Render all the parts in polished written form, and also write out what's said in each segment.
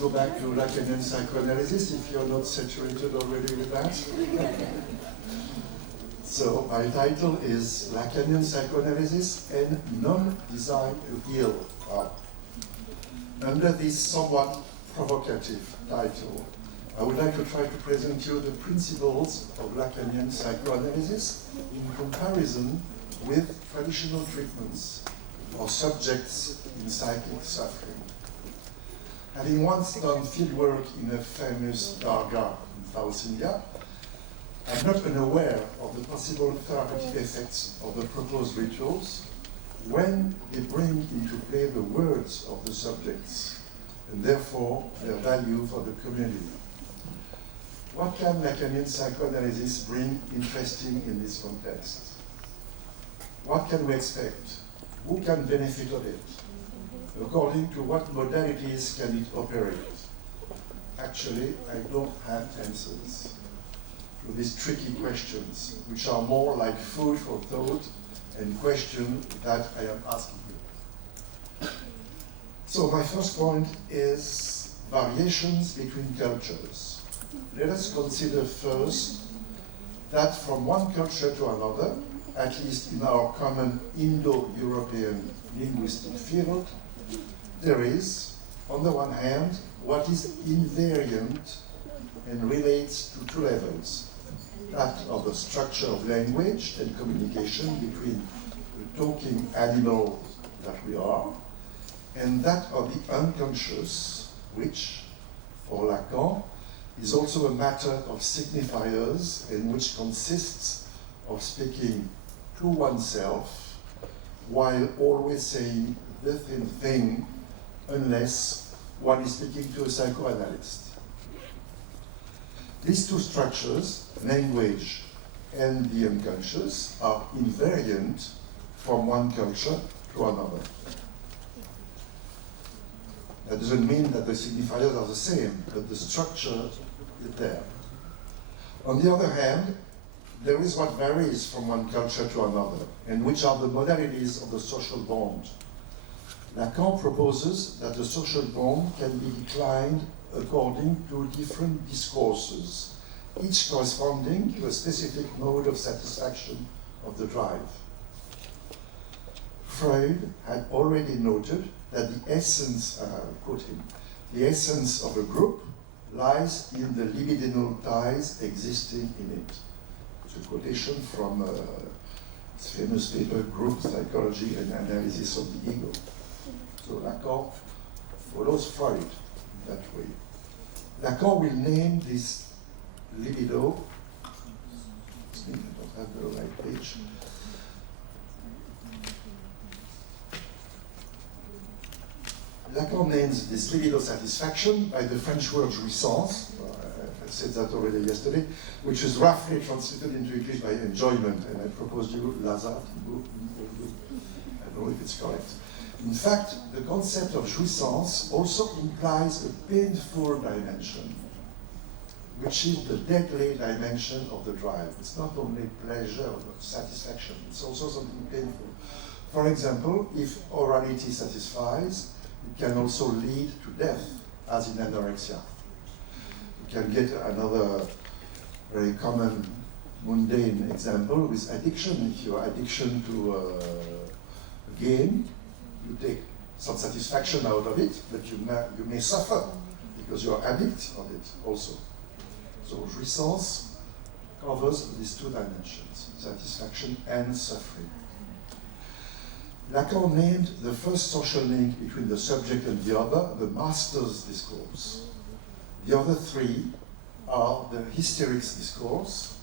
go back to Lacanian psychoanalysis if you're not saturated already with that. So my title is Lacanian Psychoanalysis and Non-Design Appeal. Under this somewhat provocative title, I would like to try to present you the principles of Lacanian psychoanalysis in comparison with traditional treatments or subjects in psychic suffering. Having once done fieldwork in a famous dargah in South India, I'm not unaware of the possible therapeutic effects of the proposed rituals when they bring into play the words of the subjects and therefore their value for the community. What can Lacanian psychoanalysis bring interesting in this context? What can we expect? Who can benefit of it? According to what modalities can it operate? Actually, I don't have answers to these tricky questions, which are more like food for thought and questions that I am asking you. So my first point is variations between cultures. Let us consider first that from one culture to another, at least in our common Indo-European linguistic field, there is, on the one hand, what is invariant and relates to two levels. That of the structure of language and communication between the talking animal that we are, and that of the unconscious, which, for Lacan, is also a matter of signifiers and which consists of speaking to oneself while always saying the same thing unless one is speaking to a psychoanalyst. These two structures, language and the unconscious, are invariant from one culture to another. That doesn't mean that the signifiers are the same, but the structure is there. On the other hand, there is what varies from one culture to another, and which are the modalities of the social bond. Lacan proposes that the social bond can be declined according to different discourses, each corresponding to a specific mode of satisfaction of the drive. Freud had already noted that the essence, quote him, the essence of a group lies in the libidinal ties existing in it. It's a quotation from his famous paper, Group Psychology and Analysis of the Ego. So Lacan follows Freud in that way. Lacan will name this libido, I don't have the right page. Lacan names this libido satisfaction by the French word jouissance, I said that already yesterday, which is roughly translated into English by enjoyment, and I proposed you Lazare. I don't know if it's correct. In fact, the concept of jouissance also implies a painful dimension, which is the deadly dimension of the drive. It's not only pleasure or satisfaction, it's also something painful. For example, if orality satisfies, it can also lead to death, as in anorexia. You can get another very common mundane example with addiction. If your addiction to a game, you take some satisfaction out of it, but you may suffer because you are addict of it also. So jouissance covers these two dimensions, satisfaction and suffering. Lacan named the first social link between the subject and the other the master's discourse. The other three are the hysterics discourse,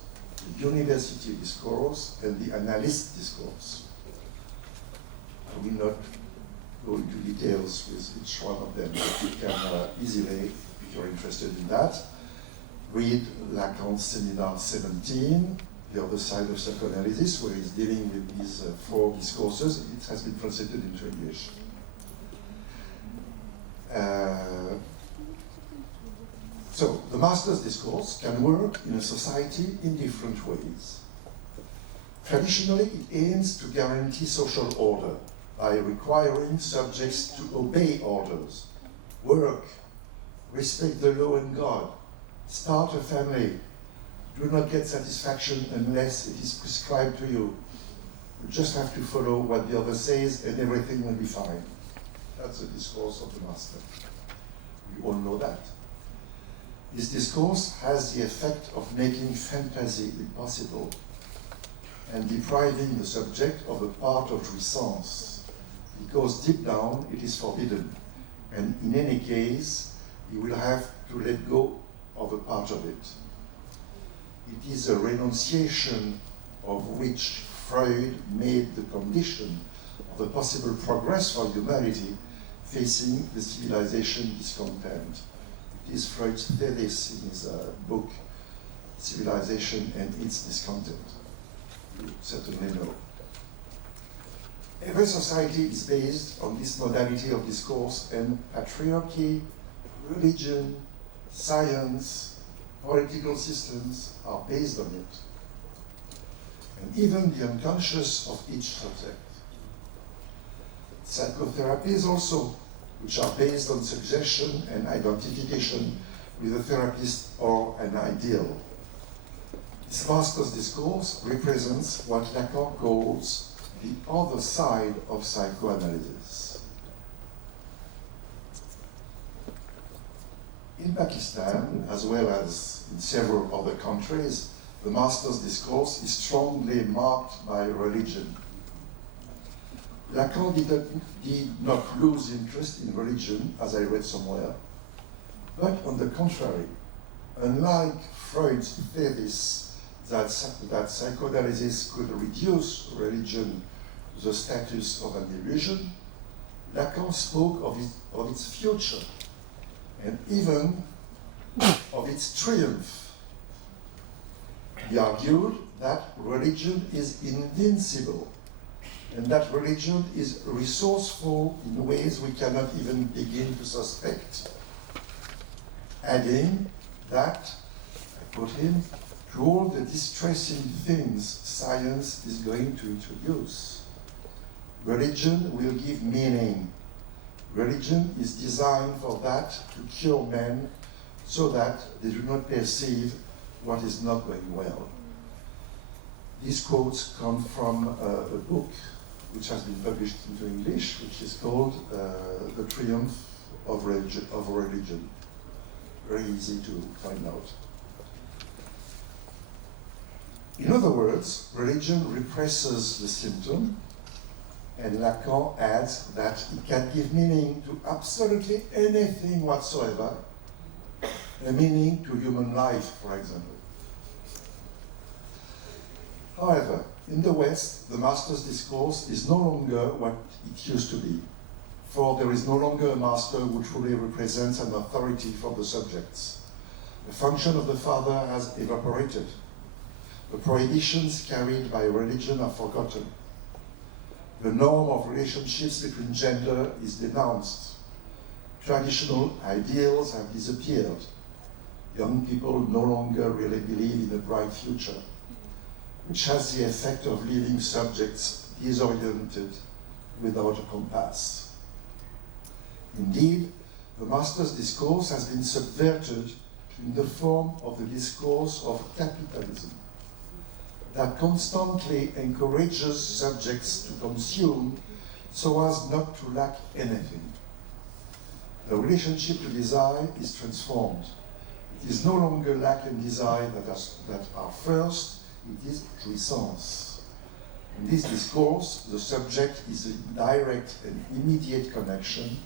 the university discourse, and the analyst discourse. I will not go into details with each one of them, but you can easily, if you're interested in that, read Lacan's Seminar 17, The Other Side of Psychoanalysis, where he's dealing with these four discourses. It has been translated into English. So the master's discourse can work in a society in different ways. Traditionally, it aims to guarantee social order by requiring subjects to obey orders, work, respect the law and God, start a family, do not get satisfaction unless it is prescribed to you. You just have to follow what the other says and everything will be fine. That's the discourse of the master. We all know that. This discourse has the effect of making fantasy impossible and depriving the subject of a part of jouissance, because deep down it is forbidden, and in any case he will have to let go of a part of it. It is a renunciation of which Freud made the condition of a possible progress for humanity facing the civilization discontent. It is Freud's thesis in his book, Civilization and Its Discontent. You certainly know. Every society is based on this modality of discourse, and patriarchy, religion, science, political systems are based on it. And even the unconscious of each subject. Psychotherapies also, which are based on suggestion and identification with a therapist or an ideal. This master's discourse represents what Lacan calls the other side of psychoanalysis. In Pakistan, as well as in several other countries, the master's discourse is strongly marked by religion. Lacan did not lose interest in religion, as I read somewhere, but on the contrary, unlike Freud's thesis that psychoanalysis could reduce religion to the status of an illusion, Lacan spoke of its future and even of its triumph. He argued that religion is invincible and that religion is resourceful in ways we cannot even begin to suspect, adding that, I quote him, to all the distressing things science is going to introduce, religion will give meaning. Religion is designed for that, to cure men so that they do not perceive what is not going well. These quotes come from a book which has been published into English, which is called The Triumph of Religion. Very easy to find out. In other words, religion represses the symptom, and Lacan adds that it can give meaning to absolutely anything whatsoever, a meaning to human life, for example. However, in the West, the master's discourse is no longer what it used to be, for there is no longer a master who truly represents an authority for the subjects. The function of the father has evaporated. The prohibitions carried by religion are forgotten. The norm of relationships between gender is denounced. Traditional ideals have disappeared. Young people no longer really believe in a bright future, which has the effect of leaving subjects disoriented without a compass. Indeed, the master's discourse has been subverted in the form of the discourse of capitalism that constantly encourages subjects to consume so as not to lack anything. The relationship to desire is transformed. It is no longer lack and desire that are first, it is jouissance. In this discourse, the subject is in direct and immediate connection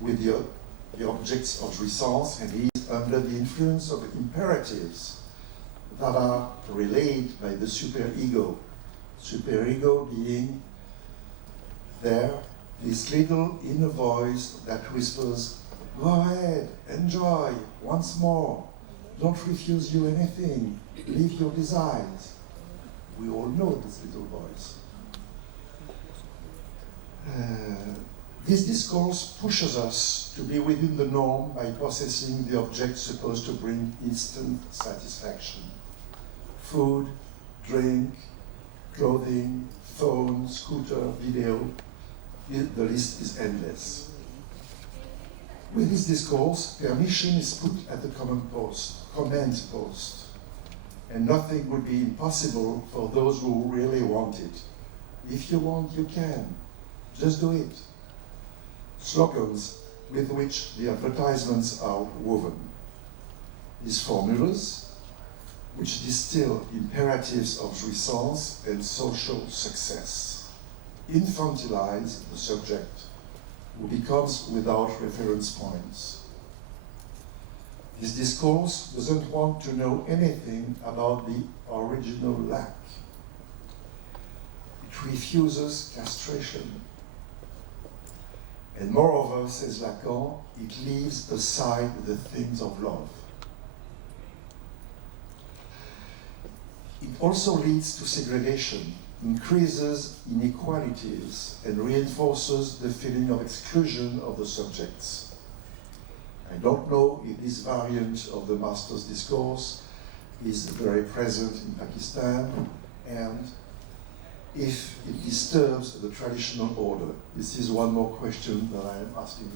with the objects of jouissance, and he is under the influence of imperatives that are relayed by the superego. Superego being there, this little inner voice that whispers, go ahead, enjoy, once more, don't refuse you anything, live your desires. We all know this little voice. This discourse pushes us to be within the norm by possessing the objects supposed to bring instant satisfaction. Food, drink, clothing, phone, scooter, video, the list is endless. With this discourse, permission is put at the command post, and nothing would be impossible for those who really want it. If you want, you can. Just do it. Slogans with which the advertisements are woven. These formulas, which distill imperatives of jouissance and social success, infantilize the subject, who becomes without reference points. This discourse doesn't want to know anything about the original lack. It refuses castration. And moreover, says Lacan, it leaves aside the things of love. It also leads to segregation, increases inequalities, and reinforces the feeling of exclusion of the subjects. I don't know if this variant of the master's discourse is very present in Pakistan, and if it disturbs the traditional order. This is one more question that I am asking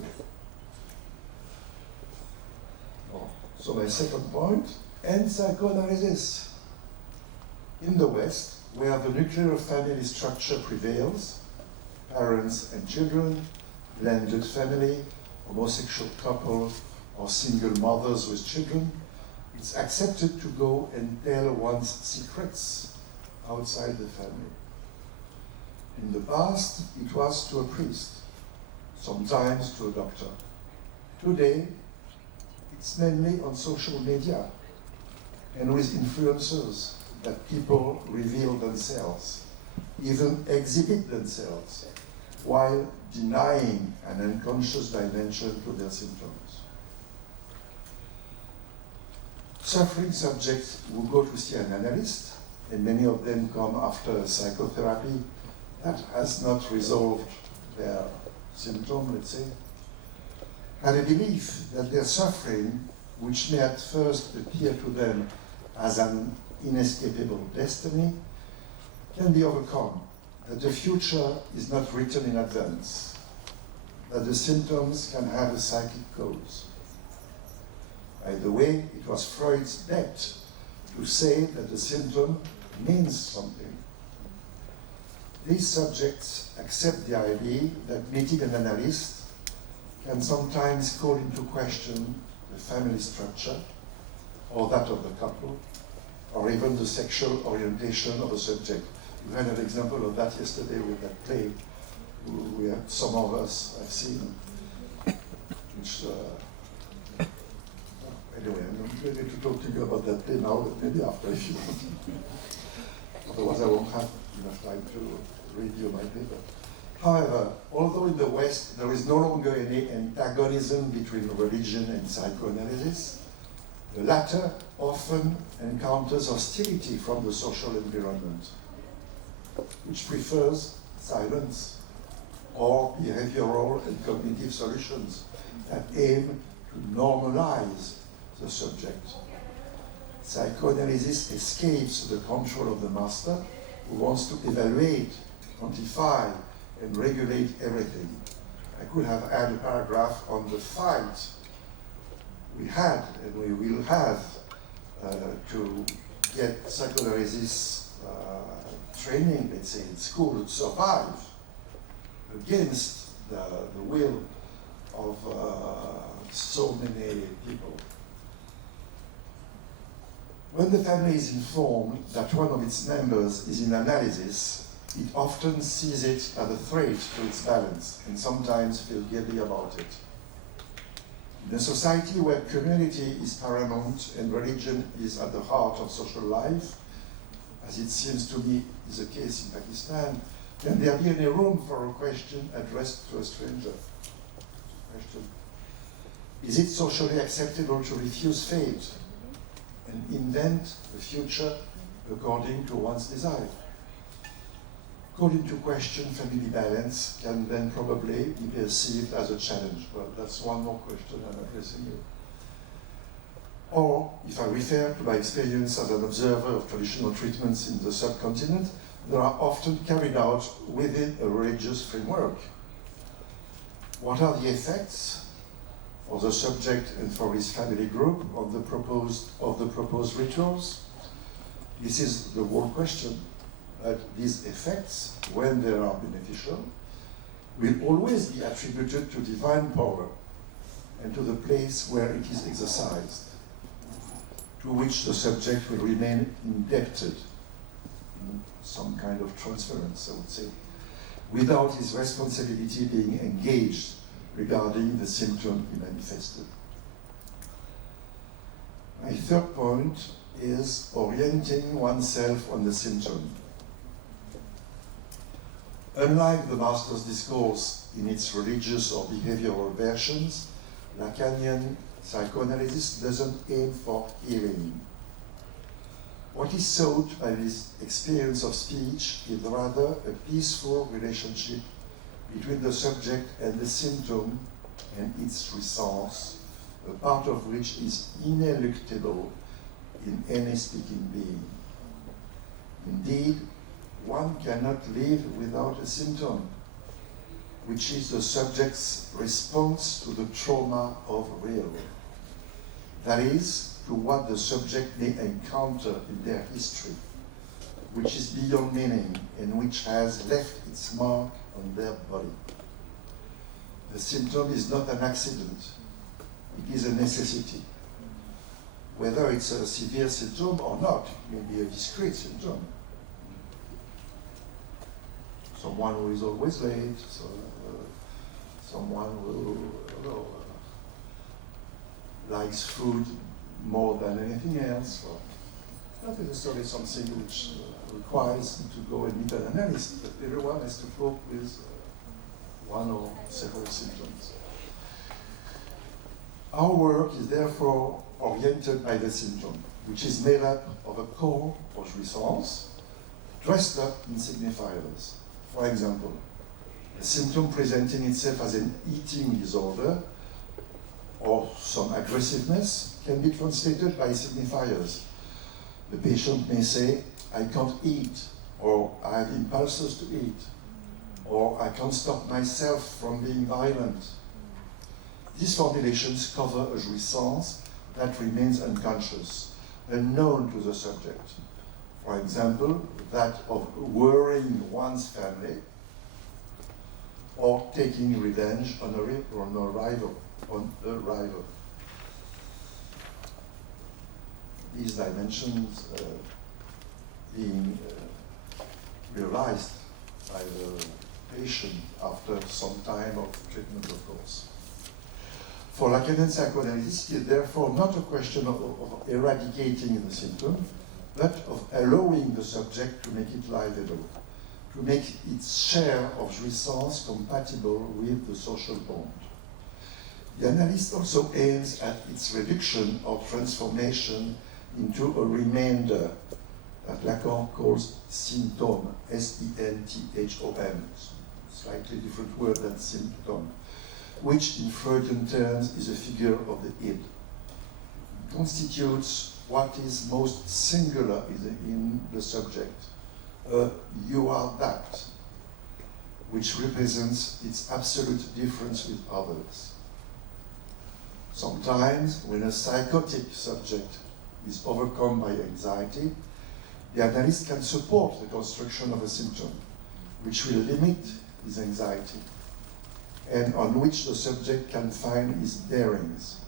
you. So my second point, and psychoanalysis. In the West, where the nuclear family structure prevails, parents and children, blended family, homosexual couple, or single mothers with children, it's accepted to go and tell one's secrets outside the family. In the past, it was to a priest, sometimes to a doctor. Today, it's mainly on social media and with influencers that people reveal themselves, even exhibit themselves, while denying an unconscious dimension to their symptoms. Suffering subjects who go to see an analyst, and many of them come after psychotherapy that has not resolved their symptom, let's say, have a belief that their suffering, which may at first appear to them as an inescapable destiny, can be overcome, that the future is not written in advance, that the symptoms can have a psychic cause. By the way, it was Freud's bet to say that the symptom means something. These subjects accept the idea that meeting an analyst can sometimes call into question the family structure, or that of the couple, or even the sexual orientation of a subject. We had an example of that yesterday with that play, we had, some of us have seen, which, anyway, I'm not ready to talk to you about that play now, but maybe after if you want. Otherwise I won't have enough time to read you my paper. However, although in the West there is no longer any antagonism between religion and psychoanalysis, the latter often encounters hostility from the social environment, which prefers silence or behavioral and cognitive solutions that aim to normalize the subject. Psychoanalysis escapes the control of the master, who wants to evaluate, quantify, and regulate everything. I could have added a paragraph on the fight we had and we will have to get psychoanalysis training, let's say, in school to survive against the will of so many people. When the family is informed that one of its members is in analysis, it often sees it as a threat to its balance and sometimes feels guilty about it. In a society where community is paramount and religion is at the heart of social life, as it seems to me is the case in Pakistan, can there be any room for a question addressed to a stranger? Question. Is it socially acceptable to refuse fate and invent the future according to one's desire? Calling to question family balance can then probably be perceived as a challenge. Well, that's one more question I'm addressing you. Or, if I refer to my experience as an observer of traditional treatments in the subcontinent, they are often carried out within a religious framework. What are the effects? for the subject and for his family group of the proposed rituals? This is the whole question. That these effects, when they are beneficial, will always be attributed to divine power and to the place where it is exercised, to which the subject will remain indebted, in some kind of transference, I would say, without his responsibility being engaged regarding the symptom he manifested. My third point is orienting oneself on the symptom. Unlike the Master's Discourse in its religious or behavioral versions, Lacanian psychoanalysis doesn't aim for healing. What is sought by this experience of speech is rather a peaceful relationship between the subject and the symptom and its resource, a part of which is ineluctable in any speaking being. Indeed, one cannot live without a symptom, which is the subject's response to the trauma of real. That is, to what the subject may encounter in their history, which is beyond meaning and which has left its mark on their body. The symptom is not an accident, it is a necessity. Whether it's a severe symptom or not, it may be a discrete symptom. Someone who is always late, someone who likes food more than anything else. Not necessarily something which requires to go and meet an analyst, but everyone has to cope with one or several symptoms. Our work is therefore oriented by the symptom, which is made up of a core or jouissance dressed up in signifiers. For example, a symptom presenting itself as an eating disorder or some aggressiveness can be translated by signifiers. The patient may say, I can't eat, or I have impulses to eat, or I can't stop myself from being violent. These formulations cover a jouissance that remains unconscious, unknown to the subject. For example, that of worrying one's family or taking revenge on a rival. These dimensions being realized by the patient after some time of treatment, of course. For Lacanian psychoanalysis, it is therefore not a question of eradicating the symptom, but of allowing the subject to make it livable, to make its share of jouissance compatible with the social bond. The analyst also aims at its reduction or transformation into a remainder that Lacan calls symptom, S-E-N-T-H-O-M, slightly different word than symptom, which in Freudian terms is a figure of the id. It constitutes what is most singular in the subject, you are that, which represents its absolute difference with others. Sometimes, when a psychotic subject is overcome by anxiety, the analyst can support the construction of a symptom, which will limit his anxiety, and on which the subject can find his bearings.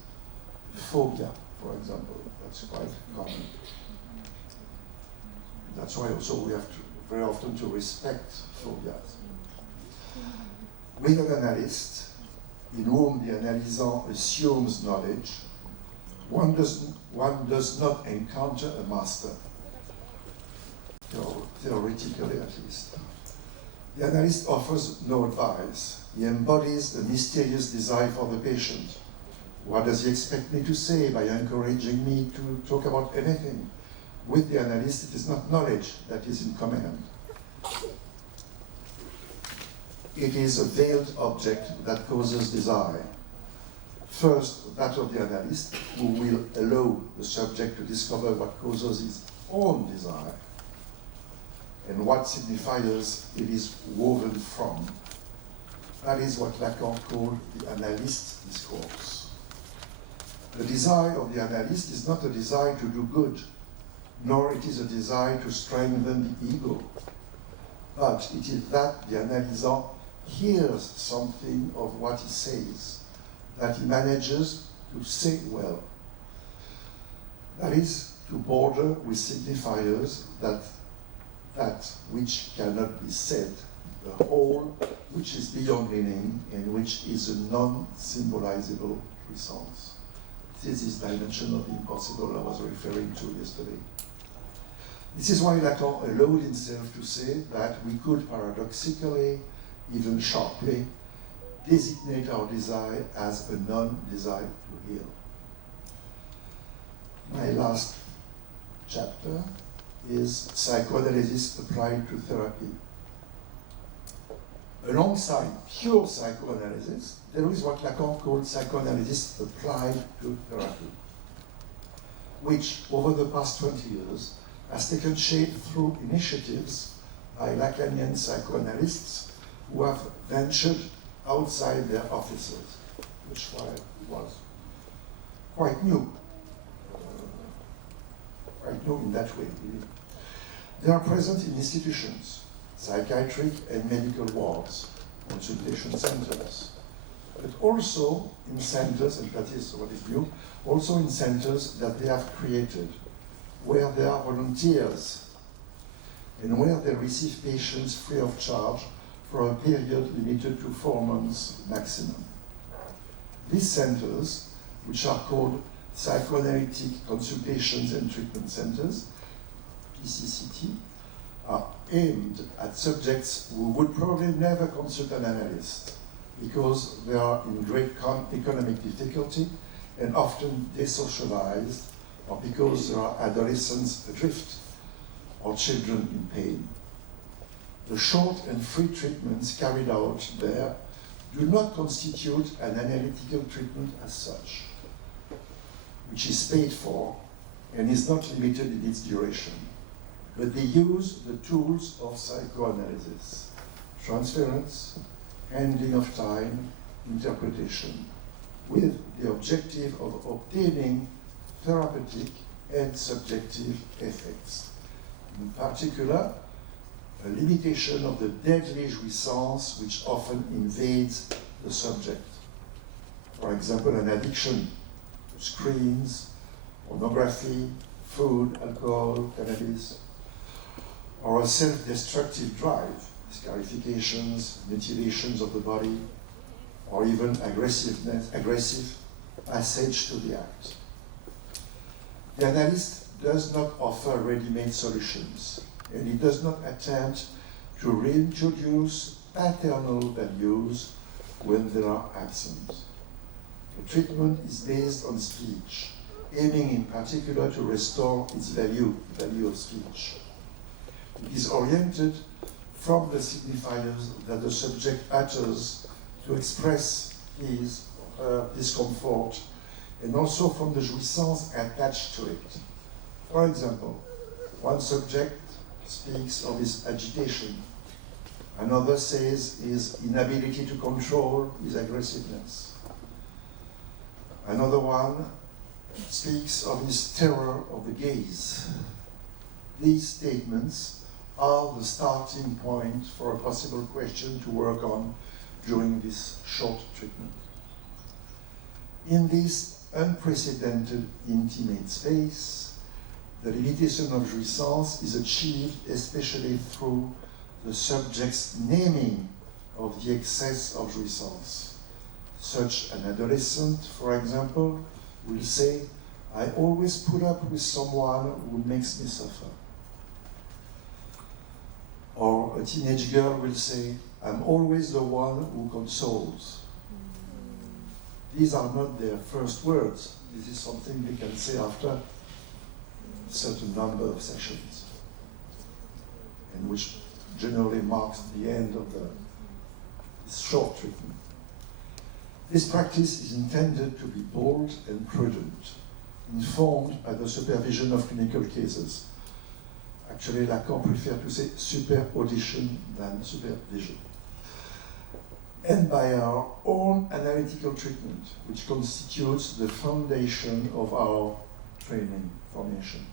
Phobia, for example, that's quite common. That's why also we have to very often to respect phobias. With an analyst, in whom the analysant assumes knowledge, one does not encounter a master, theoretically at least. The analyst offers no advice. He embodies the mysterious desire for the patient. What does he expect me to say by encouraging me to talk about anything? With the analyst, it is not knowledge that is in command. It is a veiled object that causes desire. First, that of the analyst, who will allow the subject to discover what causes his own desire and what signifiers it is woven from. That is what Lacan called the analyst discourse. The desire of the analyst is not a desire to do good, nor it is a desire to strengthen the ego, but it is that the analyzer hears something of what he says, that he manages to say well. That is, to border with signifiers that which cannot be said, the whole which is beyond meaning and which is a non-symbolizable presence. This is dimension of the impossible I was referring to yesterday. This is why Lacan allowed himself to say that we could paradoxically, even sharply, designate our desire as a non-desire to heal. My last chapter is psychoanalysis applied to therapy. Alongside pure psychoanalysis, there is what Lacan called psychoanalysis applied to therapy, which over the past 20 years has taken shape through initiatives by Lacanian psychoanalysts who have ventured outside their offices, which was quite new in that way. Really. They are present in institutions, psychiatric and medical wards, consultation centers, but also in centers, and that is what is new, also in centers that they have created, where they are volunteers and where they receive patients free of charge for a period limited to 4 months maximum. These centers, which are called Psychoanalytic Consultations and Treatment Centers, PCCT, are aimed at subjects who would probably never consult an analyst because they are in great economic difficulty and often desocialized, or because there are adolescents adrift or children in pain. The short and free treatments carried out there do not constitute an analytical treatment as such, which is paid for and is not limited in its duration, but they use the tools of psychoanalysis: transference, handling of time, interpretation, with the objective of obtaining therapeutic and subjective effects. In particular, a limitation of the deadly jouissance which often invades the subject. For example, an addiction to screens, pornography, food, alcohol, cannabis, or a self-destructive drive, scarifications, mutilations of the body, or even aggressive passage to the act. The analyst does not offer ready-made solutions, and he does not attempt to reintroduce paternal values when they are absent. The treatment is based on speech, aiming in particular to restore its value, the value of speech. It is oriented from the signifiers that the subject utters to express his or her discomfort, and also from the jouissance attached to it. For example, one subject speaks of his agitation, another says his inability to control his aggressiveness, another one speaks of his terror of the gaze. These statements are the starting point for a possible question to work on during this short treatment. In this unprecedented intimate space, the limitation of jouissance is achieved especially through the subject's naming of the excess of jouissance. Such an adolescent, for example, will say, "I always put up with someone who makes me suffer." Or a teenage girl will say, "I'm always the one who consoles." These are not their first words. This is something they can say after a certain number of sessions, and which generally marks the end of this short treatment. This practice is intended to be bold and prudent, informed by the supervision of clinical cases. Actually, Lacan preferred to say super audition than supervision. and by our own analytical treatment, which constitutes the foundation of our training formation.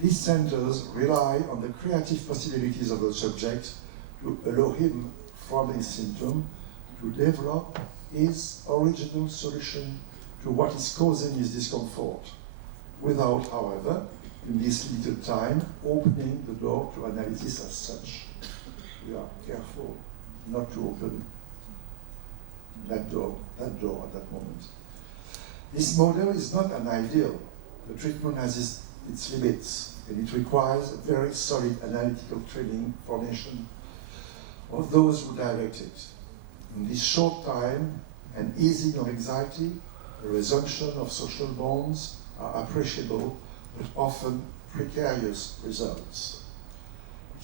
These centers rely on the creative possibilities of the subject to allow him, from his symptom, to develop his original solution to what is causing his discomfort, without, however, in this limited time, opening the door to analysis as such. We are careful not to open that door at that moment. This model is not an ideal. The treatment has its limits, and it requires a very solid analytical training formation of those who direct it. In this short time, an easing of anxiety, a resumption of social bonds are appreciable, but often precarious results.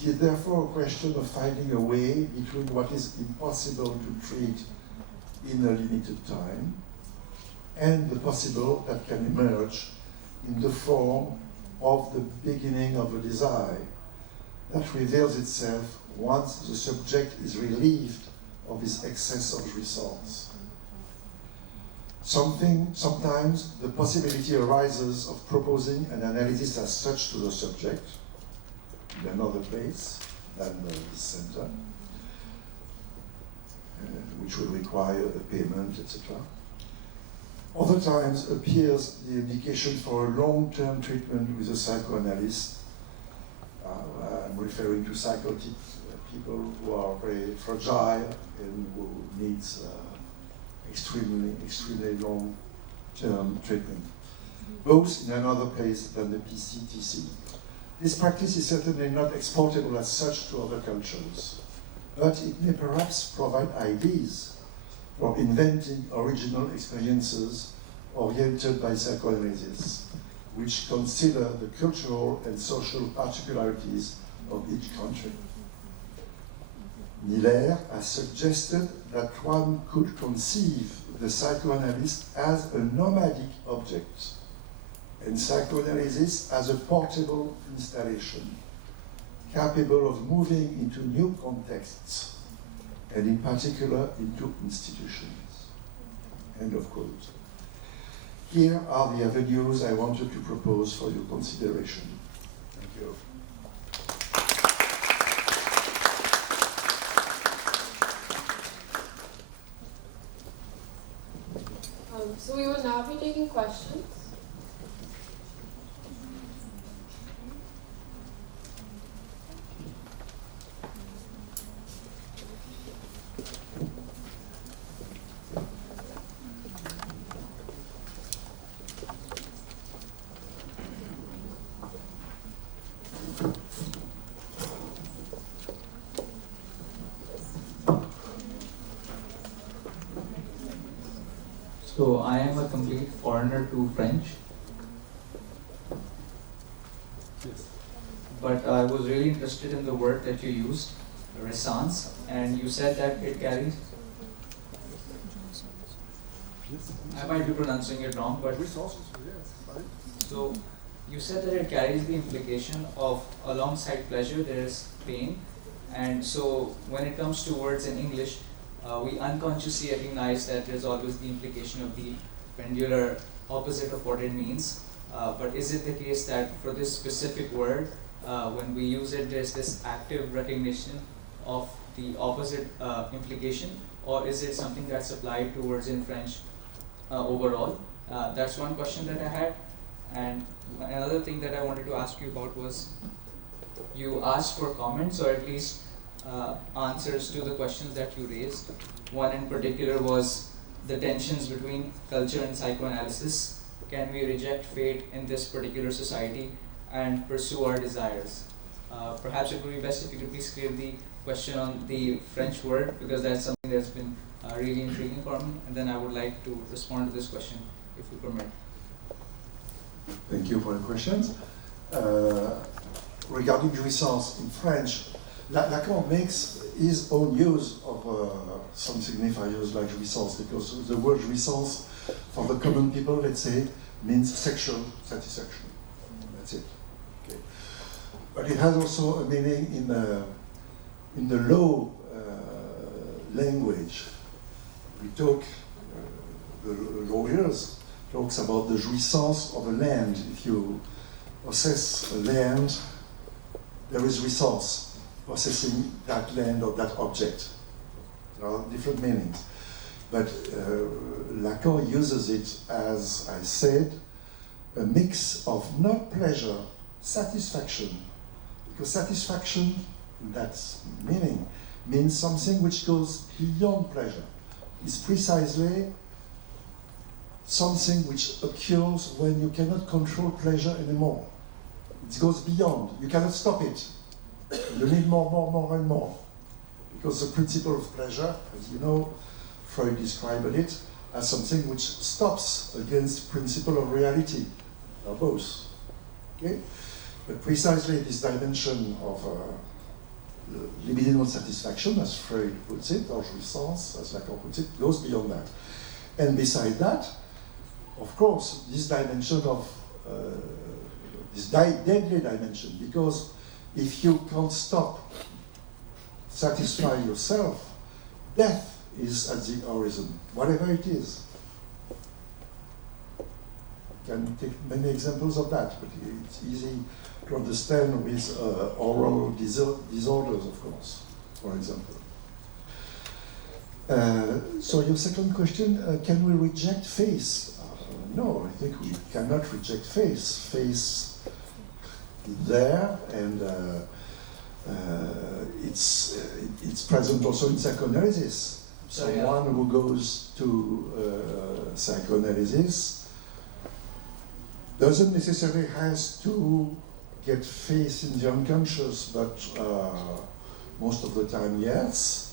It is therefore a question of finding a way between what is impossible to treat in a limited time and the possible that can emerge in the form of the beginning of a desire that reveals itself once the subject is relieved of his excess of resource. Sometimes the possibility arises of proposing an analysis as such to the subject in another place than this center, which will require a payment, etc. Other times appears the indication for a long-term treatment with a psychoanalyst. I'm referring to psychotic people who are very fragile and who needs extremely long-term treatment, both in another place than the PCTC. This practice is certainly not exportable as such to other cultures, but it may perhaps provide ideas for inventing original experiences oriented by psychoanalysis, which consider the cultural and social particularities of each country. Miller has suggested that one could conceive the psychoanalyst as a nomadic object and psychoanalysis as a portable installation, capable of moving into new contexts, and in particular into institutions. End of quote. Here are the avenues I wanted to propose for your consideration. Thank you. So we will now be taking questions. So I am a complete foreigner to French, but I was really interested in the word that you used, renaissance, and you said that it carries, I might be pronouncing it wrong, but so you said that it carries the implication of alongside pleasure there is pain, and so when it comes to words in English, we unconsciously recognize that there's always the implication of the pendular opposite of what it means. But is it the case that for this specific word, when we use it, there's this active recognition of the opposite implication, or is it something that's applied to words in French overall? That's one question that I had. And another thing that I wanted to ask you about was, you asked for comments, or at least answers to the questions that you raised. One in particular was the tensions between culture and psychoanalysis. Can we reject fate in this particular society and pursue our desires? Perhaps it would be best if you could please clear the question on the French word, because that's something that's been really intriguing for me, and then I would like to respond to this question, if you permit. Thank you for the questions. Regarding jouissance in French, Lacan makes his own use of some signifiers like jouissance, because the word jouissance for the common people, let's say, means sexual satisfaction. That's it. Okay. But it has also a meaning in the law language. We talk, the lawyers talks about the jouissance of a land. If you possess a land, there is resource possessing that land or that object. There are different meanings. But Lacan uses it, as I said, a mix of not pleasure, satisfaction. Because satisfaction, in that meaning, means something which goes beyond pleasure. It's precisely something which occurs when you cannot control pleasure anymore. It goes beyond. You cannot stop it. You need more and more. Because the principle of pleasure, as you know, Freud described it as something which stops against principle of reality, or both. Okay? But precisely this dimension of libidinal satisfaction, as Freud puts it, or jouissance, as Lacan puts it, goes beyond that. And beside that, of course, this dimension of this deadly dimension, because if you can't stop, satisfy yourself, death is at the horizon, whatever it is. You can take many examples of that, but it's easy to understand with oral disorders, of course, for example. So your second question, can we reject faith? No, I think we cannot reject faith. Faith is there, and it's present also in psychoanalysis. Someone who goes to psychoanalysis doesn't necessarily has to get faith in the unconscious, but most of the time, yes.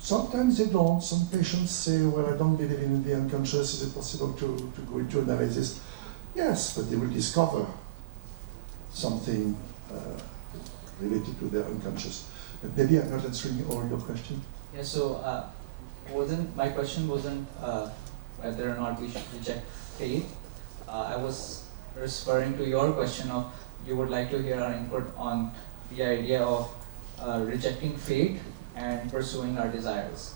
Sometimes they don't. Some patients say, well, I don't believe in the unconscious. Is it possible to go into analysis? Yes, but they will discover something related to their unconscious. But maybe I'm not answering all your question. Yeah, so my question wasn't whether or not we should reject faith. I was referring to your question of you would like to hear our input on the idea of rejecting fate and pursuing our desires.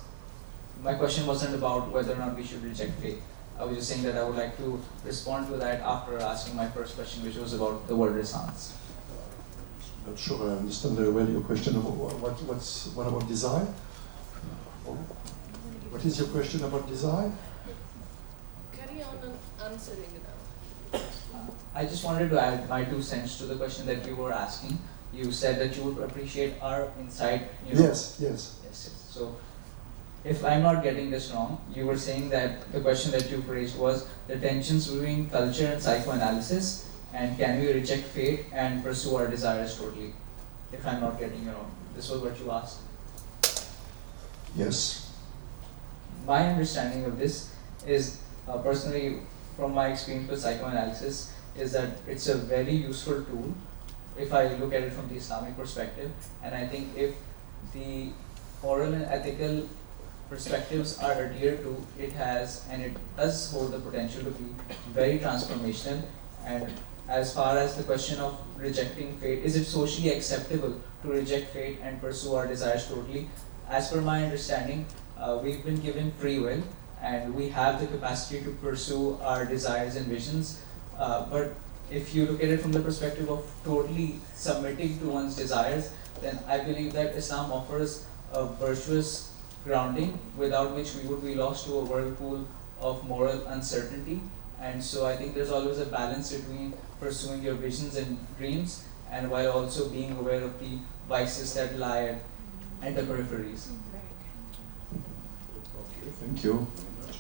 My question wasn't about whether or not we should reject fate. I was just saying that I would like to respond to that after asking my first question, which was about the word resonance. I'm not sure I understand very well your question. What about desire? What is your question about desire? Carry on and answering it out. I just wanted to add my 2 cents to the question that you were asking. You said that you would appreciate our insight. Yes. So, if I'm not getting this wrong, you were saying that the question that you raised was the tensions between culture and psychoanalysis, and can we reject fate and pursue our desires totally? If I'm not getting it wrong, this was what you asked. Yes. My understanding of this is, personally, from my experience with psychoanalysis, is that it's a very useful tool if I look at it from the Islamic perspective. And I think if the moral and ethical perspectives are adhered to, it does hold the potential to be very transformational. And as far as the question of rejecting fate, is it socially acceptable to reject fate and pursue our desires totally? As per my understanding, we've been given free will, and we have the capacity to pursue our desires and visions. But if you look at it from the perspective of totally submitting to one's desires, then I believe that Islam offers a virtuous grounding without which we would be lost to a whirlpool of moral uncertainty. And so I think there's always a balance between pursuing your visions and dreams, and while also being aware of the vices that lie at the peripheries. Okay, thank you very much.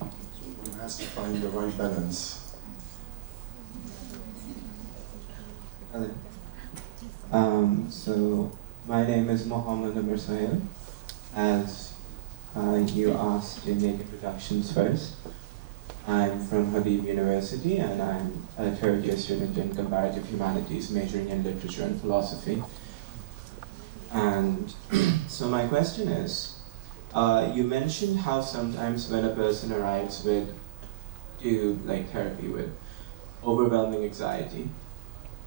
So one has to find the right balance. Hello. So my name is Mohammed Amir Sahel. As you asked to make introductions first, I'm from Habib University, and I'm a third-year student in comparative humanities, majoring in literature and philosophy. And so my question is, you mentioned how sometimes when a person arrives to therapy with overwhelming anxiety,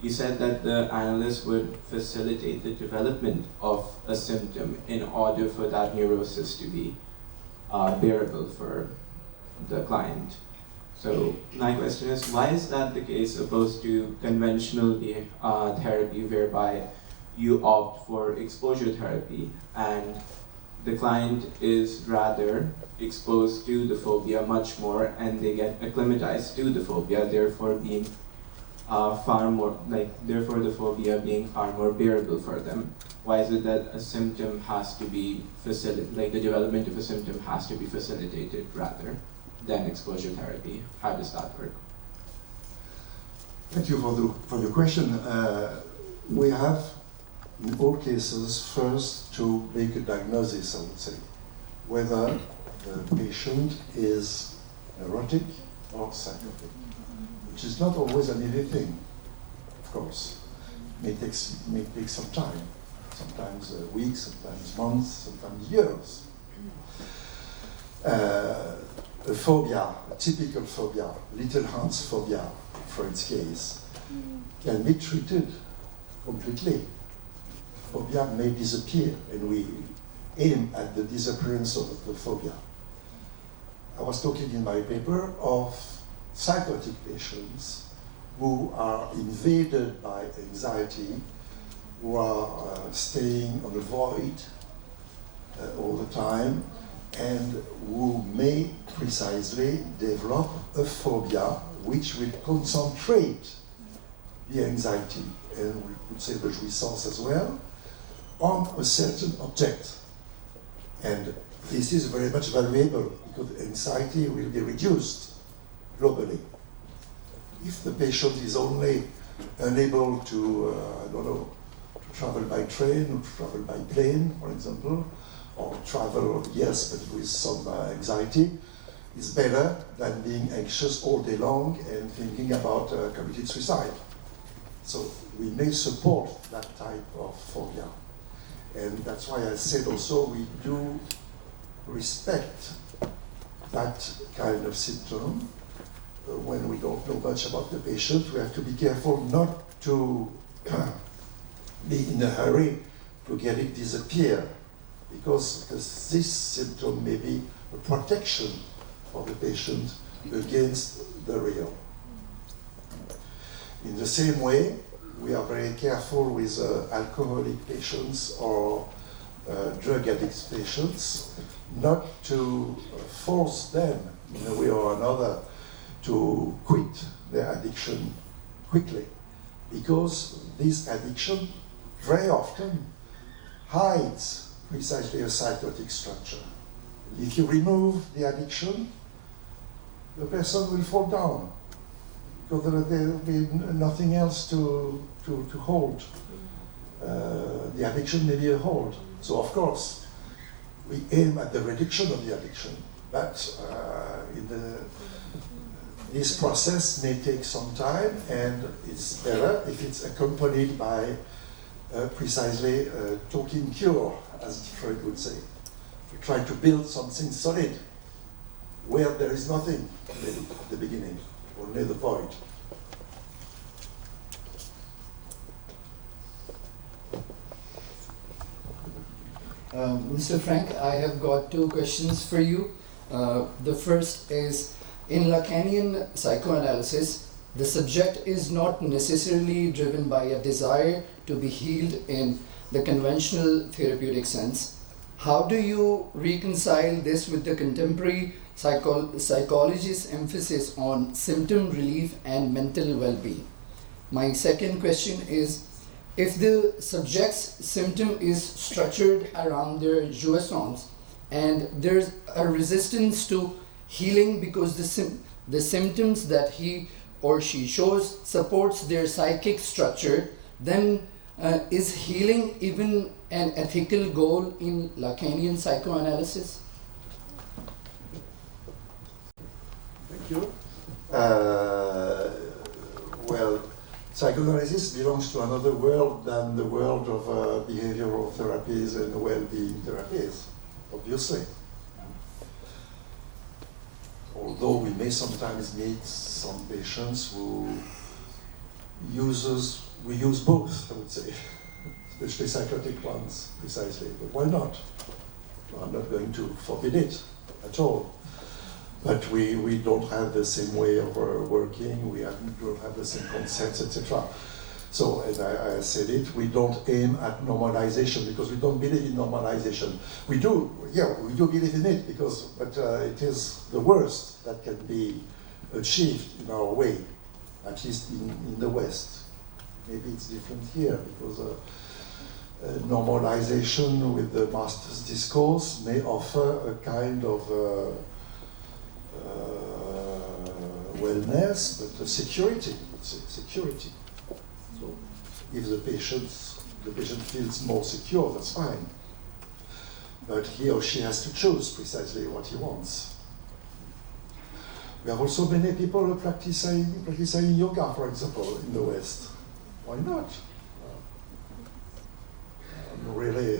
you said that the analyst would facilitate the development of a symptom in order for that neurosis to be bearable for the client. So my question is, why is that the case opposed to conventional therapy whereby you opt for exposure therapy and the client is rather exposed to the phobia much more and they get acclimatized to the phobia, therefore being therefore the phobia being far more bearable for them? Why is it that a symptom has to be the development of a symptom has to be facilitated rather than exposure therapy? How does that work? Thank you for the question. We have, in all cases, first to make a diagnosis, I would say, whether the patient is neurotic or psychotic, which is not always an easy thing, of course. It may take some time, sometimes weeks, sometimes months, sometimes years. A phobia, a typical phobia, little Hans phobia, for its case, can be treated completely. Phobia may disappear, and we aim at the disappearance of the phobia. I was talking in my paper of psychotic patients who are invaded by anxiety, who are staying on a void all the time, and who may precisely develop a phobia which will concentrate the anxiety, and we could say the jouissance as well, on a certain object. And this is very much valuable because anxiety will be reduced globally. If the patient is only unable to, to travel by train or to travel by plane, for example, or travel, yes, but with some anxiety, is better than being anxious all day long and thinking about committing suicide. So we may support that type of phobia. And that's why I said also we do respect that kind of symptom. When we don't know much about the patient, we have to be careful not to be in a hurry to get it disappear, because this symptom may be a protection for the patient against the real. In the same way, we are very careful with alcoholic patients or drug addict patients not to force them in a way or another to quit their addiction quickly, because this addiction very often hides precisely a psychotic structure. If you remove the addiction, the person will fall down, because there will be nothing else to hold. The addiction may be a hold. So of course, we aim at the reduction of the addiction, but this process may take some time, and it's better if it's accompanied by precisely a talking cure, as Freud would say. To try to build something solid where there is nothing at the beginning, only the void. Mr. Frank, I have got two questions for you. The first is, in Lacanian psychoanalysis, the subject is not necessarily driven by a desire to be healed in the conventional therapeutic sense. How do you reconcile this with the contemporary psychologist's emphasis on symptom relief and mental well-being? My second question is, if the subject's symptom is structured around their jouissance and there's a resistance to healing because the symptoms that he or she shows supports their psychic structure, then is healing even an ethical goal in Lacanian psychoanalysis? Thank you. Well, psychoanalysis belongs to another world than the world of behavioral therapies and well-being therapies, obviously. Although we may sometimes meet some patients who we use both, I would say, especially psychotic ones, precisely. But why not? I'm not going to forbid it at all. But we don't have the same way of working, we don't have the same concepts, etc. So, as I said it, we don't aim at normalization because we don't believe in normalization. We do believe in it but it is the worst that can be achieved in our way, at least in the West. Maybe it's different here because normalization with the master's discourse may offer a kind of wellness, but a security, let's say, security. So if the patient feels more secure, that's fine. But he or she has to choose precisely what he wants. We have also many people practicing yoga, for example, in the West. Why not? I'm really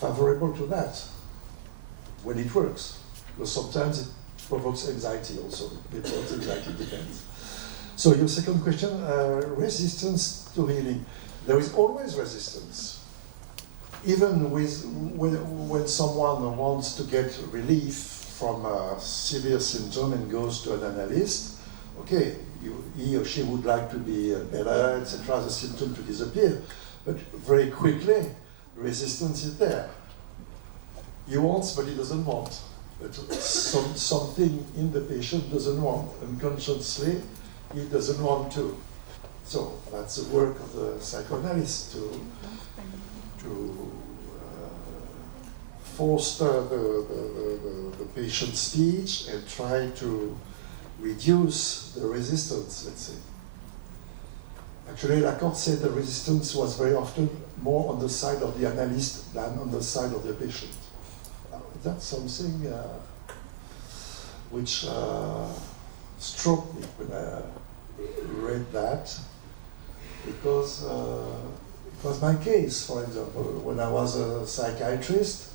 favorable to that when it works, because sometimes it provokes anxiety also. It provokes anxiety, depends. So your second question, resistance to healing. There is always resistance. Even when someone wants to get relief from a severe symptom and goes to an analyst, okay, he or she would like to be better, etc., the symptom to disappear, but very quickly, resistance is there. He wants, but he doesn't want. But something in the patient doesn't want. Unconsciously, he doesn't want to. So that's the work of the psychoanalyst to foster the patient's speech and try to reduce the resistance, let's say. Actually, Lacan said the resistance was very often more on the side of the analyst than on the side of the patient. That's something which struck me when I read that, because it was my case, for example, when I was a psychiatrist,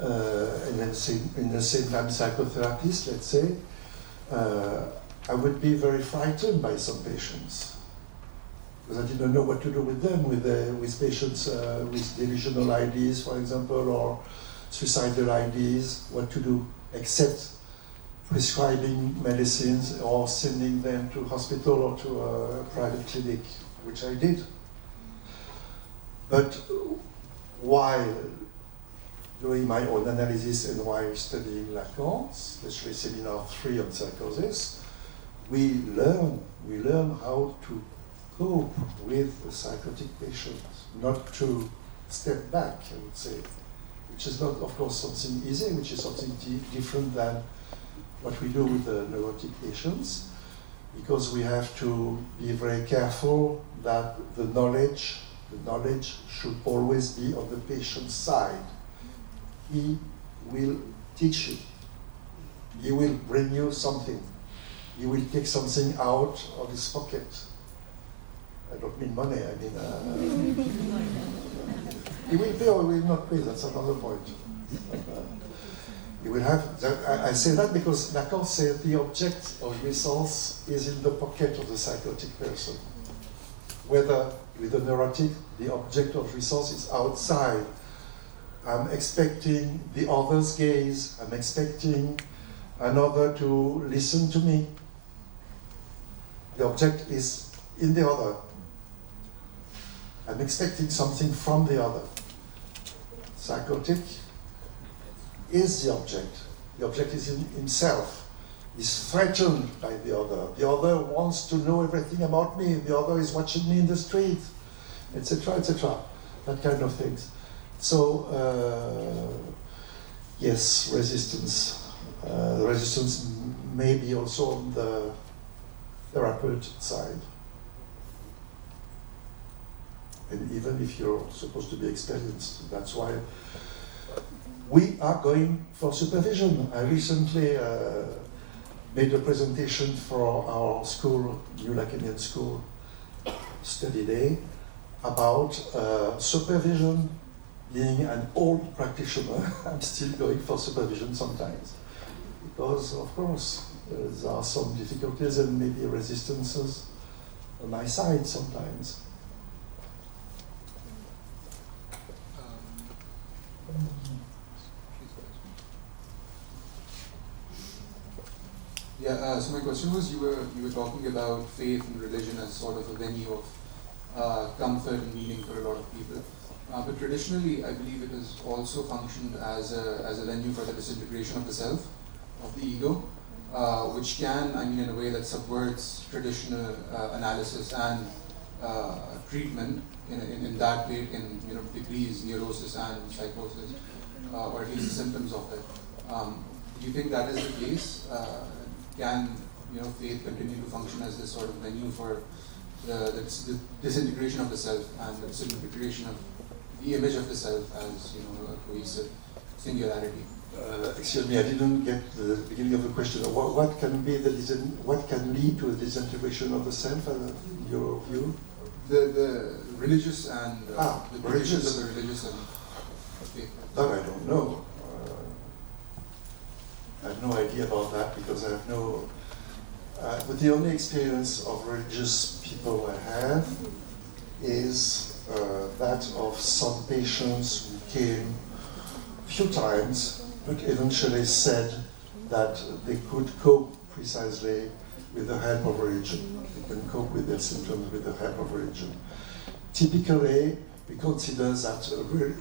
and in the same time psychotherapist, let's say, I would be very frightened by some patients, because I didn't know what to do with them, with patients with delusional ideas, for example, or suicidal ideas, what to do, except prescribing medicines or sending them to hospital or to a private clinic, which I did. But while doing my own analysis and while studying Lacan, especially seminar 3 on psychosis, we learn how to cope with the psychotic patient, not to step back, I would say, which is not, of course, something easy, which is something different than what we do with the neurotic patients, because we have to be very careful that the knowledge should always be on the patient's side. He will teach you. He will bring you something. He will take something out of his pocket. I don't mean money, I mean... he will pay or he will not pay, that's another point. You will have, I say that because Lacan said the object of resource is in the pocket of the psychotic person. Whether with the neurotic, the object of resource is outside. I'm expecting the other's gaze, I'm expecting another to listen to me. The object is in the other. I'm expecting something from the other. Psychotic is the object. The object is in himself. He's threatened by the other. The other wants to know everything about me. The other is watching me in the street, etc., etc. That kind of things. So, yes, resistance. Resistance may be also on the therapeutic side. And even if you're supposed to be experienced, that's why we are going for supervision. I recently made a presentation for our school, New Lacanian School Study Day, about supervision. Being an old practitioner, I'm still going for supervision sometimes. Because, of course, there are some difficulties and maybe resistances on my side sometimes. Yeah, so my question was, you were talking about faith and religion as sort of a venue of comfort and meaning for a lot of people. But traditionally, I believe it has also functioned as a venue for the disintegration of the self, of the ego, which can, I mean, in a way that subverts traditional analysis and treatment in that way can, decrease neurosis and psychosis, or at least the symptoms of it. Do you think that is the case? Can faith continue to function as this sort of venue for the disintegration of the self and the disintegration of the image of the self as a cohesive singularity? Excuse me, I didn't get the beginning of the question. What can lead to a disintegration of the self, in your view? The religious and the religious. of the religious and faith. That I don't know. I have no idea about that because I have no. But the only experience of religious people I have is that of some patients who came a few times, but eventually said that they could cope precisely with the help of religion. They can cope with their symptoms with the help of religion. Typically, we consider that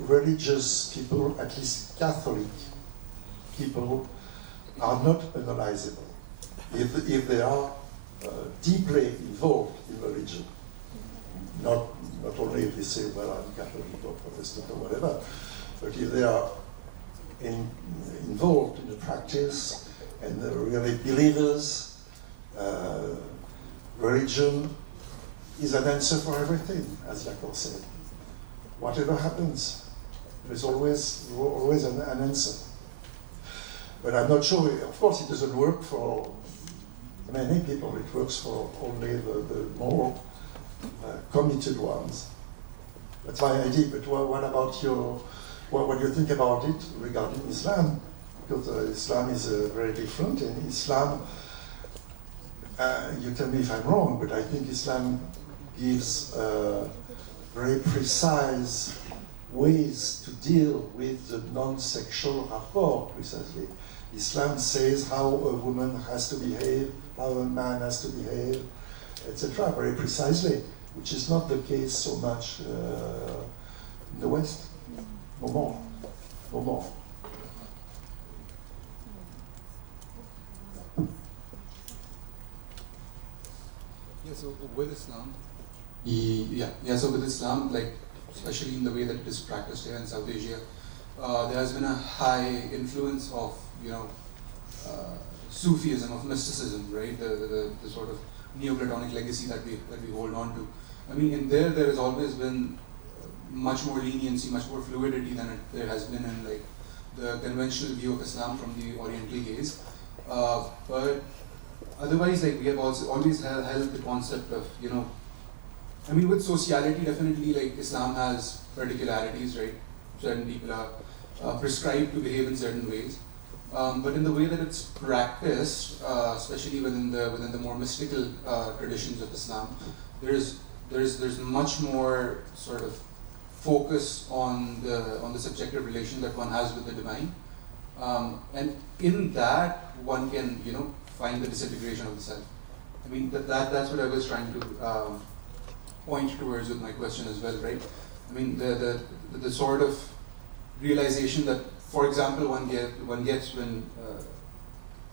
religious people, at least Catholic people, are not analyzable if they are deeply involved in religion. Not only if they say, well, I'm Catholic or Protestant or whatever, but if they are involved in the practice and they're really believers, religion is an answer for everything, as Jacques said. Whatever happens, there's always an answer. But I'm not sure, of course it doesn't work for many people, it works for only the more committed ones. That's my idea, but what about what do you think about it regarding Islam? Because Islam is very different. In Islam, you tell me if I'm wrong, but I think Islam gives very precise ways to deal with the non-sexual rapport, precisely. Islam says how a woman has to behave, how a man has to behave, etc., very precisely, which is not the case so much in the West. No more. No more. Yeah, so with Islam, so with Islam, like, especially in the way that it is practiced here in South Asia, there has been a high influence of, Sufism, of mysticism, right? The sort of Neoplatonic legacy that we hold on to. I mean, in there has always been much more leniency, much more fluidity than there has been in like the conventional view of Islam from the Oriental gaze. But otherwise, like, we have also always held the concept of, I mean, with sociality, definitely, like, Islam has particularities, right? Certain people are prescribed to behave in certain ways. But in the way that it's practiced, especially within the more mystical traditions of Islam, there's much more sort of focus on the subjective relation that one has with the divine, and in that one can find the disintegration of the self. I mean that's what I was trying to point towards with my question as well, right? I mean the sort of realization that, for example, one gets when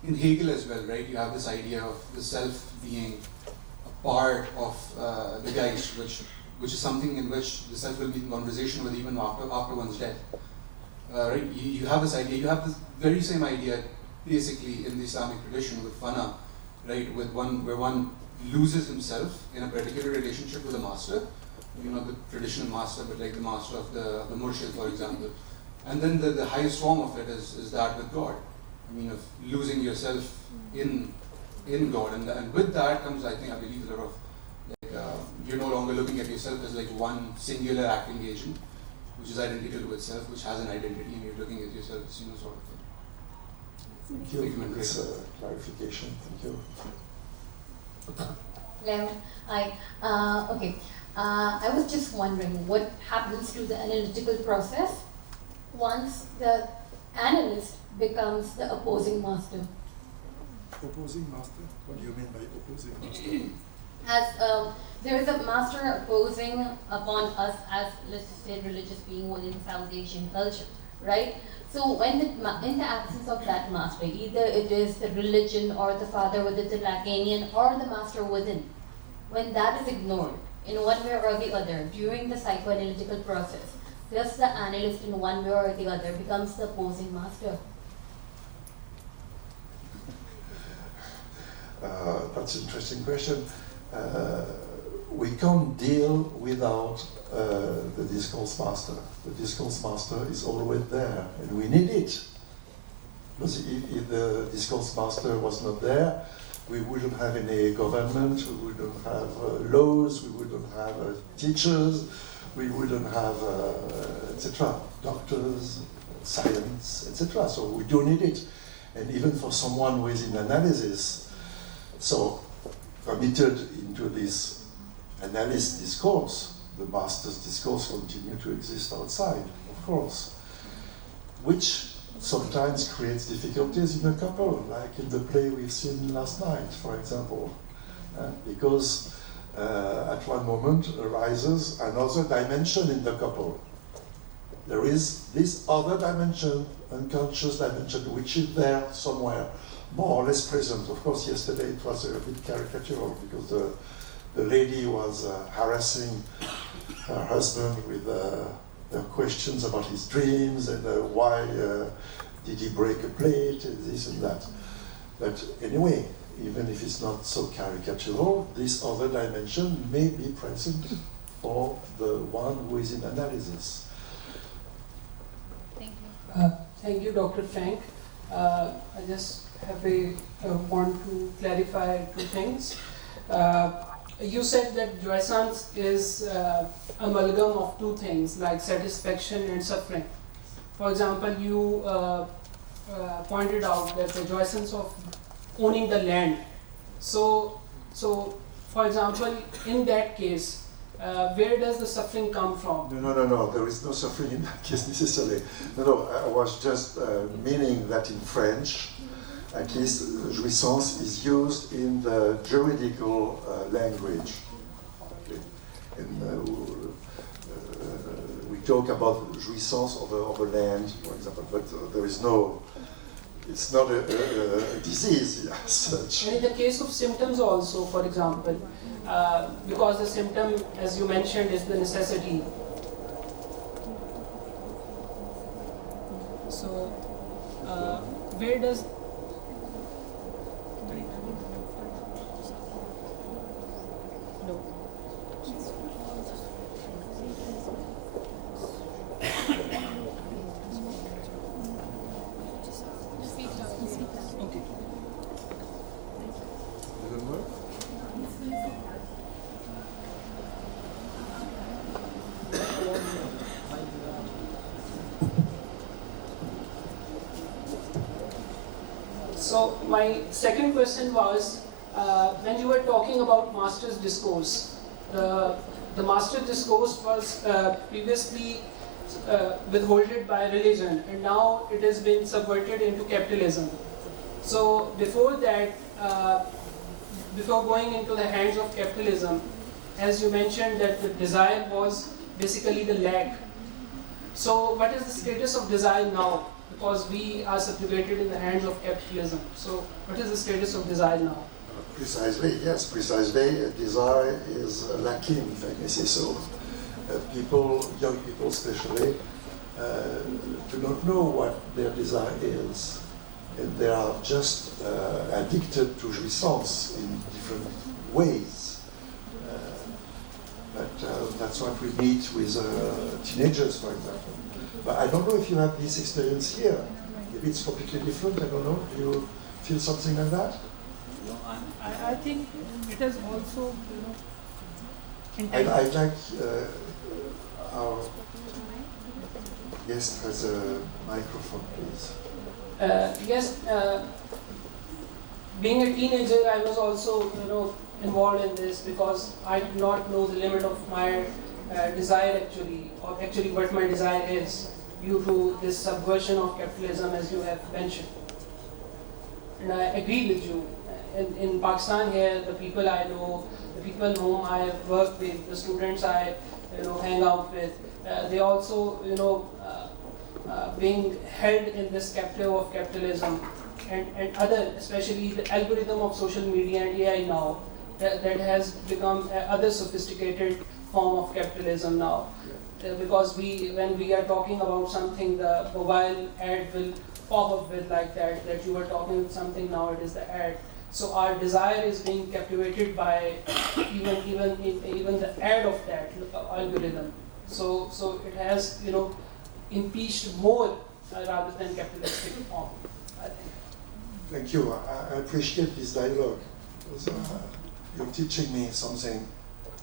in Hegel as well, right? You have this idea of the self being a part of the Geist, which is something in which the self will be in conversation with even after one's death. Right? You have this idea. You have this very same idea, basically, in the Islamic tradition with fana, right? With where one loses himself in a particular relationship with a master, the traditional master, but like the master of the murshid, for example. And then the highest form of it is that with God. I mean, of losing yourself in God, and with that comes, I believe, a lot of like you're no longer looking at yourself as like one singular acting agent, which is identical to itself, which has an identity, and you're looking at yourself as sort of. Thank you for this clarification. Thank you. Hello. Hi. Okay. I was just wondering what happens to the analytical process once the analyst becomes the opposing master. Opposing master? What do you mean by opposing master? As there is a master opposing upon us as, let's just say, religious being within South Asian culture, right? So when in the absence of that master, either it is the religion or the father within the Lacanian or the master within, when that is ignored in one way or the other during the psychoanalytical process, does the analyst in one way or the other becomes the opposing master? That's an interesting question. We can't deal without the discourse master. The discourse master is always there, and we need it. Because if the discourse master was not there, we wouldn't have any government, we wouldn't have laws, we wouldn't have teachers, we wouldn't have, etc., doctors, science, etc. So we do need it. And even for someone who is in analysis, so committed into this analyst discourse, the master's discourse continue to exist outside, of course, which sometimes creates difficulties in a couple, like in the play we've seen last night, for example, because at one moment arises another dimension in the couple. There is this other dimension, unconscious dimension, which is there somewhere, more or less present. Of course, yesterday it was a bit caricatural because the lady was harassing her husband with questions about his dreams and why did he break a plate and this and that. But anyway, even if it's not so caricatural, this other dimension may be present for the one who is in analysis. Thank you. Thank you, Dr. Frank. I just have want to clarify two things. You said that jouissance is amalgam of two things like satisfaction and suffering. For example, you pointed out that the jouissance of owning the land. So for example, in that case, where does the suffering come from? No, there is no suffering in that case necessarily. No, I was just meaning that in French, at least jouissance is used in the juridical language. Okay. And we talk about jouissance of a land, for example, but there is no, it's not a disease as such. And in the case of symptoms also, for example, because the symptom, as you mentioned, is the necessity. So, where does So my second question was, when you were talking about master's discourse, the master's discourse was previously withholded by religion, and now it has been subverted into capitalism. So before that, before going into the hands of capitalism, as you mentioned that the desire was basically the lack. So what is the status of desire now? Because we are subjugated in the hands of capitalism. So what is the status of desire now? Precisely, yes, precisely. Desire is lacking, if I may say so. People, young people especially, do not know what their desire is. And they are just addicted to jouissance in different ways. But that's what we meet with teenagers, for example. But I don't know if you have this experience here. Maybe it's completely different, I don't know. Do you feel something like that? I think it is also, I'd like our guest has a microphone, please. Yes, being a teenager, I was also, involved in this because I do not know the limit of my desire actually, or actually what my desire is due to this subversion of capitalism as you have mentioned. And I agree with you. In Pakistan here, the people I know, the people whom I work with, the students I hang out with, they also being held in this captive of capitalism and other, especially the algorithm of social media and AI now, that has become other sophisticated form of capitalism now. Because when we are talking about something, the mobile ad will pop up with like that you were talking with something, now it is the ad. So our desire is being captivated by even the ad of that algorithm. So it has impeached more rather than capitalistic form, I think. Thank you. I appreciate this dialogue because you're teaching me something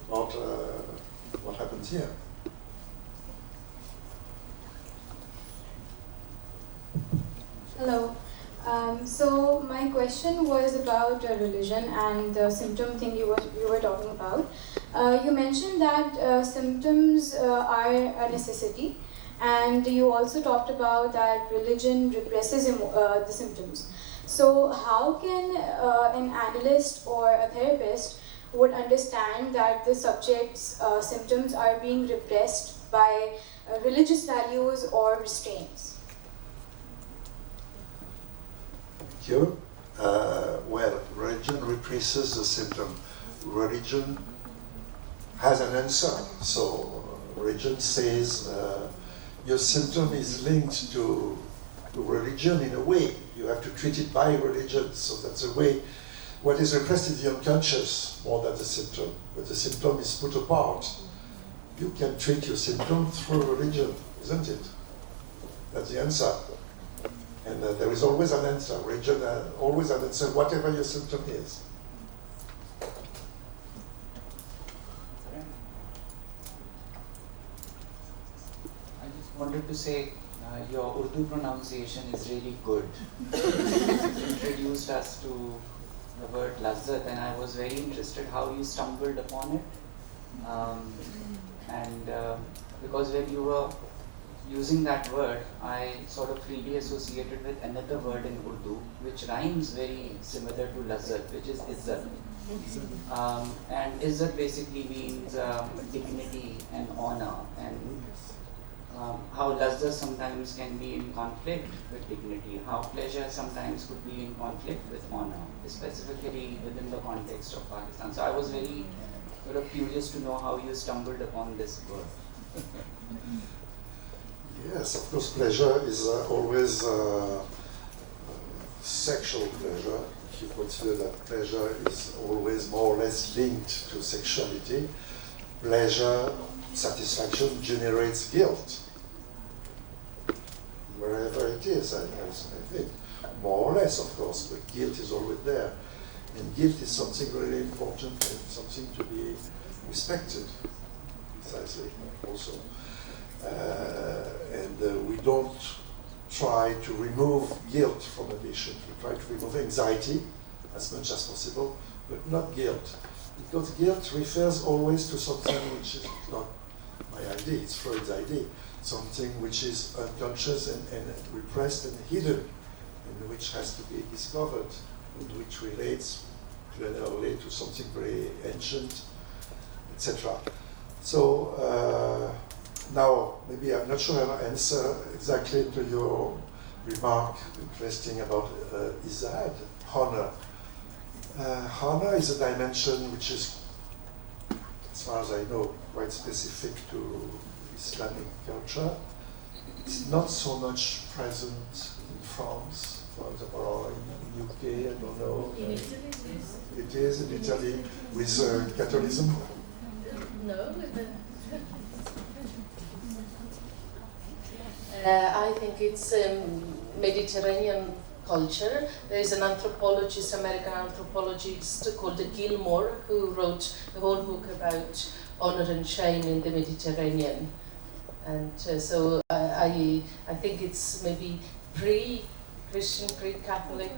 about what happens here. Hello. So my question was about religion and the symptom thing you were talking about. You mentioned that symptoms are a necessity, and you also talked about that religion represses the symptoms. So how can an analyst or a therapist would understand that the subject's symptoms are being repressed by religious values or restraints? Thank you. Well, religion represses the symptom. Religion has an answer. So religion says your symptom is linked to religion in a way. You have to treat it by religion. So that's a way. What is repressed is the unconscious more than the symptom. But the symptom is put apart. You can treat your symptom through religion, isn't it? That's the answer. And there is always an answer. Religion always an answer, whatever your symptom is. I just wanted to say your Urdu pronunciation is really good. You introduced us to the word lazzat, and I was very interested how you stumbled upon it. Because when you were using that word, I sort of freely associated with another word in Urdu, which rhymes very similar to lazzat, which is izzat. And izzat basically means dignity and honor, and how lazzat sometimes can be in conflict with dignity, how pleasure sometimes could be in conflict with honor, specifically within the context of Pakistan. So I was very sort of curious to know how you stumbled upon this word. Yes, of course, pleasure is always sexual pleasure. If you consider that pleasure is always more or less linked to sexuality, pleasure, satisfaction generates guilt. Wherever it is, I think. More or less, of course, but guilt is always there. And guilt is something really important and something to be respected, precisely, also. And we don't try to remove guilt from a patient. We try to remove anxiety as much as possible, but not guilt. Because guilt refers always to something which is not my idea, it's Freud's idea. Something which is unconscious and repressed and hidden, and which has to be discovered, and which relates generally to something very ancient, etc. So, now, maybe I'm not sure I'll answer exactly to your remark, interesting about Izzat, honor. Honor is a dimension which is, as far as I know, quite specific to Islamic culture. It's not so much present in France, for example, or in UK, I don't know. In Italy, yes. It is in Italy with Catholicism. No, with the I think it's Mediterranean culture. There is an anthropologist, American anthropologist called Gilmore, who wrote a whole book about honor and shame in the Mediterranean. And so I think it's maybe Christian, pre-Catholic.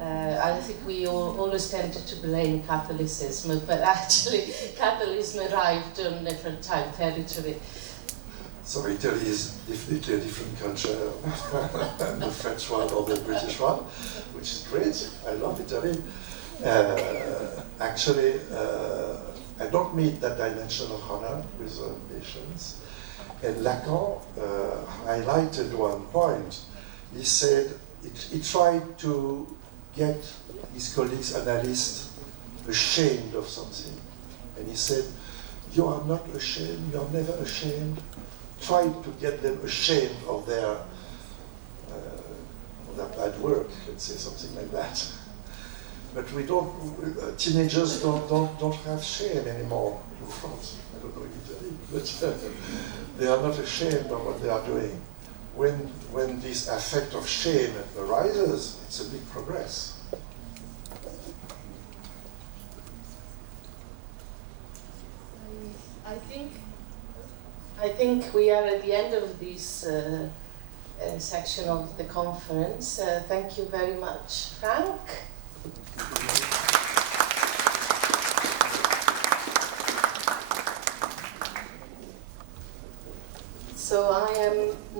I think we always tended to blame Catholicism, but actually Catholicism arrived on different time territory. So Italy is definitely a different culture than the French one or the British one, which is great. I love Italy. Actually, I don't meet that dimension of honor with patients. And Lacan highlighted one point. He said he tried to get his colleagues, analysts, ashamed of something. And he said, you are not ashamed, you are never ashamed. Try to get them ashamed of their bad work, let's say something like that. But we don't, teenagers don't have shame anymore in France. I don't know in Italy, but they are not ashamed of what they are doing. When this affect of shame arises, it's a big progress. I think we are at the end of this section of the conference. Thank you very much, Frank. So I am now